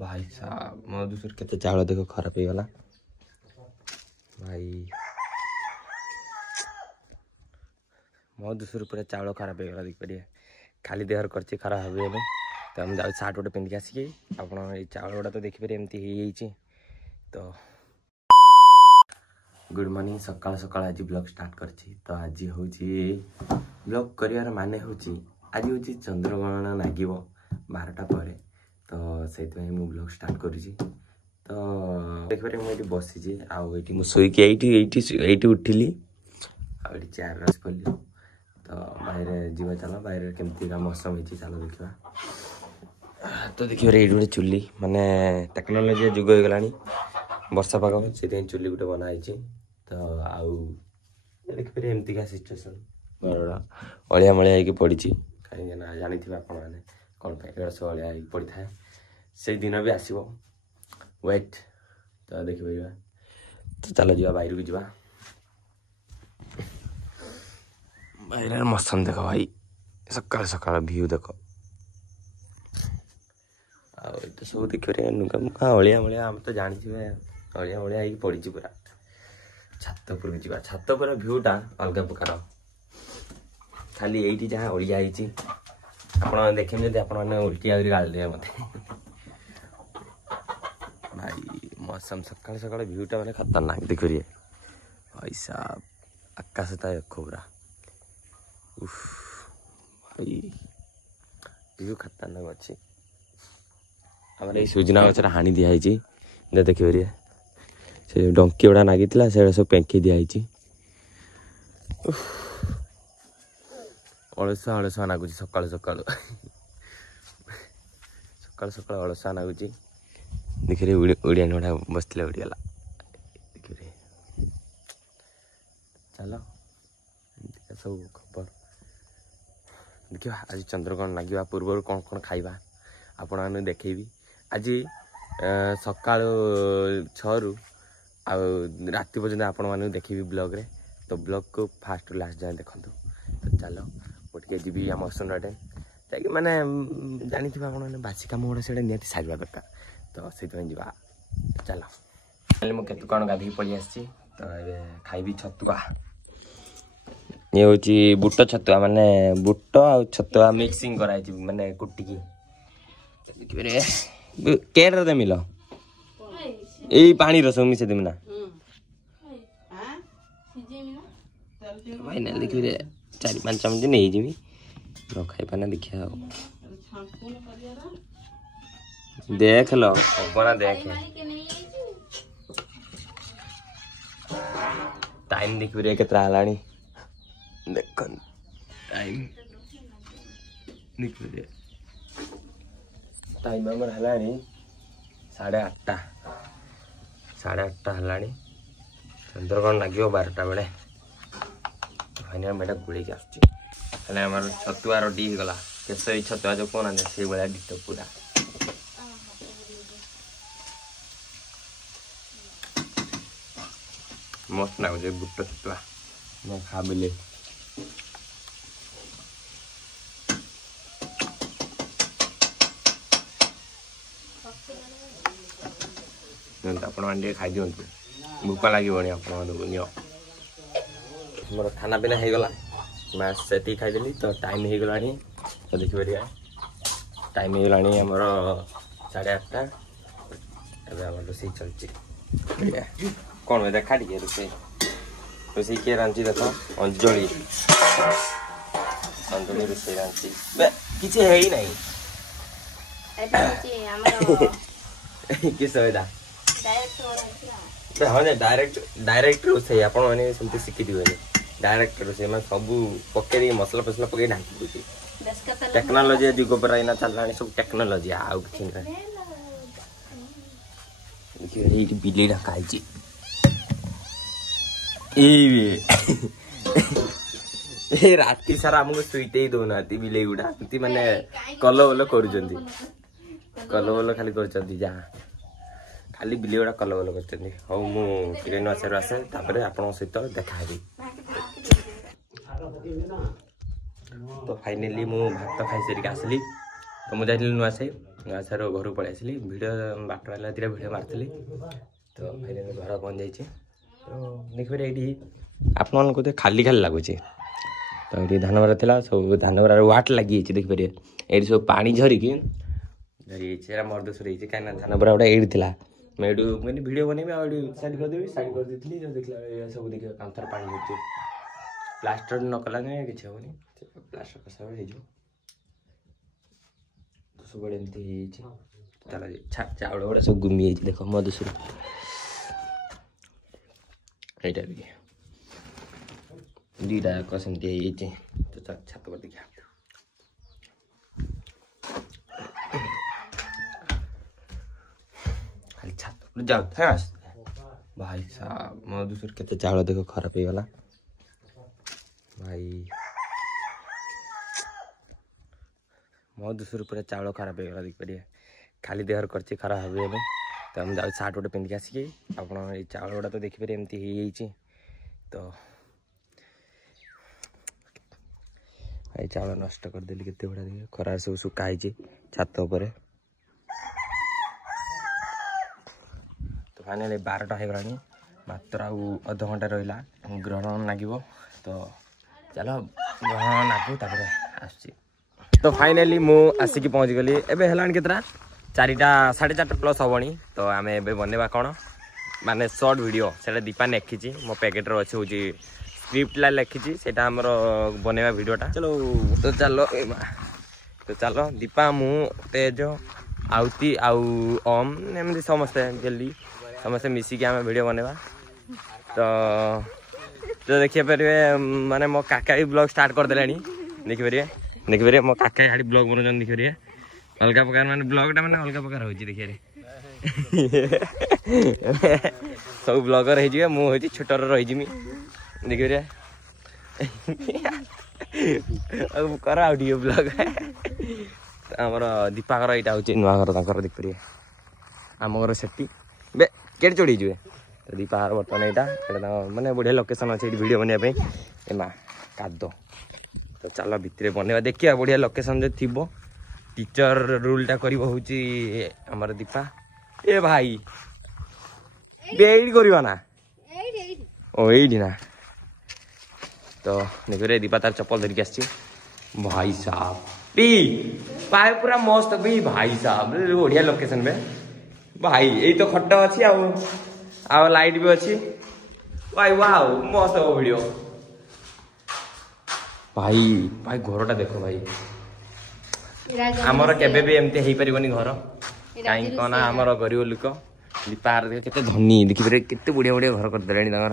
भाई साहब मधुसूर केते चाउल देखो खराब हो गला भाई मधुसूर पूरा चाउल खराब हो गला देख परिए खाली देहर करछि खराब हो गले तो हम जाउ साट गोटे पिंधि आसी आपण ए चाउल गोटा तो देखि परिए एमती हे छी तो गुड मॉर्निंग सकाळ सकाळ आज ब्लॉग स्टार्ट करछि तो आज होछि ब्लॉग करियार माने होछि आज होछि चंद्रग्रहण लागिवो 12टा परे तो सेति में मु ब्लॉग स्टार्ट करिछि तो देखबरे मु एठी बसिछि आ एठी मु सोई के एठी उठिली आ एठी चेयर रस पल्ली तो बाहर जीवा चला बाहर केमती का मौसम हिची चलो देखिबा तो देखियो रे एठी चुल्ली माने टेक्नोलॉजी जुग हो गलानी वर्षा पाग से चुल्ली गोटे बना है तो आउ देखिए एमती का सिचुएसन बड़ा अलिया मलिया होगी पड़ी कहीं जानी आपने कौन सब अलिया पड़ी था से दिन भी आसो वेट तो देखिए तो चलो जा बाहर को जा बाहर मौसम देख भाई सकाल सकाल व्यू देख आ तो सब देखिए नुका मुखा अलिया मलिया आम तो जानी अलिया मलिया होगी पड़ी पूरा छात पर जा छात पर भ्यूटा अलग प्रकार खाली ये जहाँ अलिया आप देखे जब आप उल्टी आगे गाड़ी दे मत भाई मौसम सकाल सकाल भ्यूटा मैंने खतरनाक देखिए भाई साहब आकाश खोबरा भाई भ्यू खतरनाक अच्छी आम ये सुजना गचर हाणी दिखाई देखिए से डंकी गुड़ा नागी से सब पेंकी दिखाई अलसा अलसा नागुच सकाल सकाल सकाल सकाल अलसा नागुच देखिए उड़िया नोड़ा बसला उड़ीगला देखिए चलो सब खबर देखिए आज चंद्रग्रहण लगे पूर्व कौन कौन खाइबा आपण मैंने देखेबी आज सकाल 6 रु आ राति पर्यटन आपण मैंने देखी ब्लॉग रे तो ब्लॉग को फास्ट लास्ट जाए देखो तो चलो गोटे जी आम असुंडा टाइम जाकि मैंने जानी मैंने बासी कम गुड़ा से निहती सारा दरकार तो से जा चलो मुझे कौन गाधी पड़ी आसी तो ये खाइबी छतुआ ये हूँ बुट छतुआ माने बुट आ छतुआ मिक्सिंग कराई माने कुटिकी केर दे मिल यही पानी रस मिसे देमी ना भाई ना देखिए 4-5 चमच नहीं जी न खाई पाना देखिए देख लो अपना देख टाइम देखिए केतरा हलानी देख टाइम देखिए टाइम हमर हलानी 8:30 हलानी चंद्रग्रहण लगे 12टा बेले भाई बेटा गुड़ी के आम छतुआ रेडी गला केसरी छतुआ जो कौन से भाया डिटो पूरा मस्त लगुच बुट छतुआ मैं खाबिले आप खाई दिंतु भूक लगे मोर खाना पीना हो गला मैं से खाईदेली तो टाइम हो गला तो देखिए टाइम हो गला आमर 8:30 एवं आम रोसे चलती कौन देखा टे रोसे रोसे किए रांची देख अंजलि अंजलि रोसे रांची किसी है ही नहीं किस हाँ डायरेक्ट रोसे आप शिखी डायरेक्ट रोसे मैं सब पकड़ मसला फसला पकड़ ढांकी दूसरी टेक्नोलॉजी जुग पर आईना चलना सब टेक्नोलॉजी आउ कि देखिए बिले ढाई राति सारा आमको सुईते ही दौना बिले गुड़ा माने कल बल कल खाली कर खाली बिले गुड़ा कल बल कर हूँ मुझे नुआसार आसे आप सहित देखा तो फाइनाली मु भात खाई सारिक आसली तो मुझे नुआसाई सार घर पलि आसली भिड बाट है दी भिड मार्ली तो फाइनाली घर पहुँच जाइए तो देखिए ये आप खाली खाली लगुच तो ये धान बरा था सब धान बरार वाट लगी देखिए ये सब पानी झरिकी झरी मरदोसर होती कहीं धान बरा गुड़ा ये मैं मैंने वीडियो बनैबी साइड करदेवी साइड कर दी देखला सब देखिए कांथर पानी हो प्लास्टर न कला किसी हेनी प्लास्टर कसा हो सब एमती चल चाउल गुड़ा सब गुमी देख मधुसर यहाँ भी दुईटा जाक सेमती तो छात पर देखा खाली छात जाऊ भाई साहब मधुसर केते चाउल देख खराब हो गला भाई मधुसर पूरा चाउल खराब हो गला देखिए खाली देहर कर खराब हो तो हम जाऊँ सार्ट गोटे पिंधिक आसिक आप चाउल गुड़ा तो देखिए एमती तो ये चाउल नष्ट करदेली केते गुड़ा देखिए खरार सब सुखाई छात उपर तो फाइनाली 12टा हो गला मात्र आउ अध घंटा रहा ग्रहण लगे तो चलो ग्रहण लागू तो फाइनाली मु आसिक पहुँच गली एबे हेलान केतरा 4:30 प्लस हेनी तो आम ए बनवा कौन माने शॉर्ट वीडियो से दीपा लिखी मो पैकेट अच्छे हूँ स्क्रिप्ट ला लिखी से बनवा वीडियोटा चलो तो चलो दीपा मु तेज आउती आउ ओम एमती समस्ते जल्दी समस्ते मिसिकी आम वीडियो बनवा तो देखिए पारे माने मो काका भी ब्लॉग स्टार्ट करदे देखिए मो काका यहाँ ब्लॉग बनाऊँ देखिए अलग प्रकार माने ब्लॉगटा माने अलग प्रकार हो देखिए सब ब्लॉगर हो मुझे छोटर रही देखिए कर ब्लॉग आमर दीपाकर यहाँ हूँ नुआ घर तक देखिए आम घर से के चढ़ी जी तो दीपाकर बर्तमान यहाँ माने बढ़िया लोकेशन अच्छे वीडियो बनवाई एमा काद तो चलो भितर बनवा देखिए बढ़िया लोकेशन जो थी टीचर रूलटा कर दीपा ए भाई करवा ना ओ ये ना तो देखिए दीपा तार चप्पल धरिक आस भाई साहब पी पाए पूरा मस्त भी भाई साहब बढ़िया लोकेशन में भाई यही तो खट अच्छी आ लाइट भी अच्छी भाई वाह मस्त हो वीडियो भाई भाई घरटा देखो भाई आमर केबे भी एमती हो पारनि घर कहीं कना आमर गरीब लोक दीपार केते धनी देखिए केते बढ़िया बढ़िया घर कर देलानी तंगर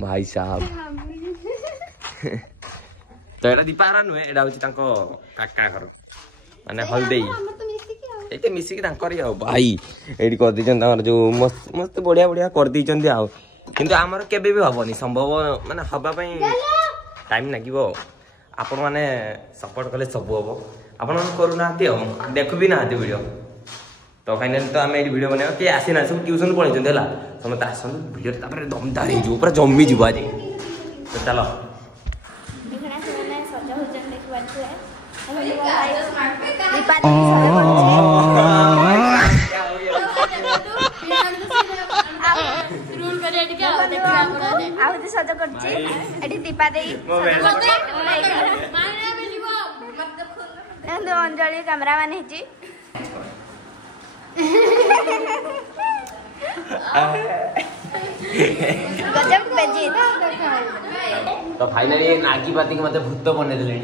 भाई साहब तो एटा दीपार नुहे एटा होची तांको काका घर माने हलदेई एते मिसिकी तांकर आ भाई एडी कर दिचन तांगर जो मस्त मस्त बढ़िया बढ़िया कर दिचन आ किंतु आमर केबे भी हबनी संभव माने हबा पई टाइम लागिवो आपण मैंने सपोर्ट कले सब हम आपण करूना देखु भी ना वीडियो तो फाइनाली तो आम ये वीडियो बनवा किए आसी ना सब ट्यूशन पड़े समस्त आसत वीडियो दमदार हो पूरा जमी जीव आज तो चलो सज कर दीपा अंजलि कैमरा मैन तो फाइनली नागी पाती के मते भूत बने देले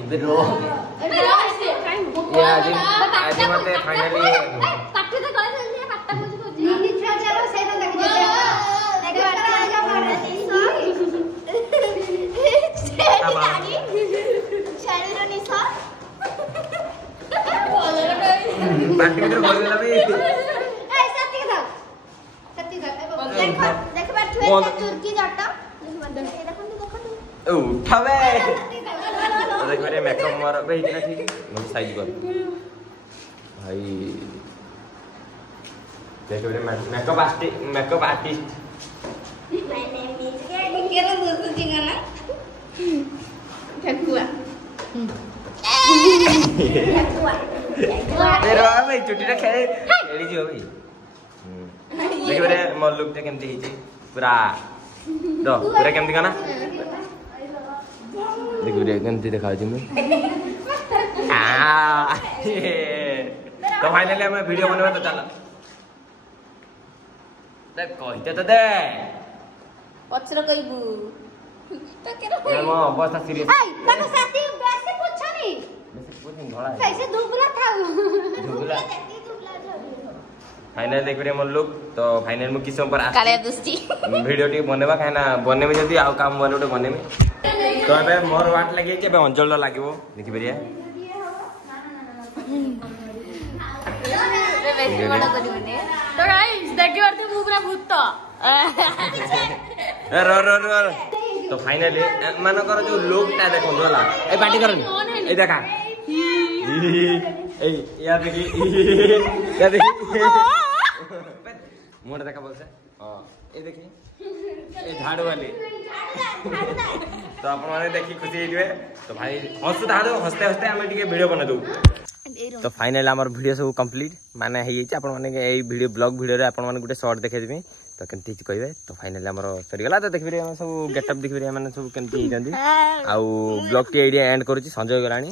आज मते फाइनली पाठी तो कह देले पाटा कुछ नी चलो से ना लग पार्टी में बोल देला बे ए सत्य कथा देख बैठ तुर्की जाटा उठावे तो देख रे मेकअप मार बे इतना ठीक मन साइज कर भाई देख रे makeup artist my name is केरा बोलतो जिंगाना ठकुआ ठकुआ भाई चुटी खेली जी भाई देखिए मो लुक केमती पूरा तो पूरा केमती कना देखिए केमती देखा तो फाइनली हमें वीडियो बनवा तो चलो देख कहते तो दे पछरो कहबू तो केरो मो अवस्था सीरियस आई तने साथी बेसे पूछनी बेसे पूछनी धोला कैसे दुबला था दुबला फाइनल देखिए मोर लुक तो फाइनल मु किस पर काले दुष्टी वीडियो टी बनेबा काना बने में जदी आउ काम बने बने में तो अबे मोर वाट लगे जे बे अंचल लागिवो देखि परिया बेसे बड़ा करिवने तो गाइस देखियो अर्थ पूरा भूत रो रो रो तो फाइनली मान कर जो लोकटा देखो होला ए पार्टी करन ए देखा ए या देखी या देखी मोड़ देखा बोलसे हां ए देखी ए झाड़ू वाली तो अपन माने देखी खुशी हेलिवे तो भाई हंसु दादो हंसते हंसते हम टिके वीडियो बना दू तो फाइनल हमर वीडियो सब कंप्लीट माने हे छै अपन माने ए वीडियो ब्लॉग वीडियो रे अपन माने गुटे शॉर्ट देखे दिबी तो केमती कहबे तो फाइनली हमर सरी गला तो देखबे हम सब गेटअप देखबे माने सब केमती जंदी आउ ब्लॉग टी आईडिया एंड करूची संजय गराणी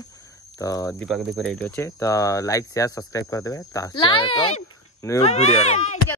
तो दीपक देखो रेडी अच्छे तो लाइक शेयर सब्सक्राइब कर देबे तो न्यू वीडियो रे।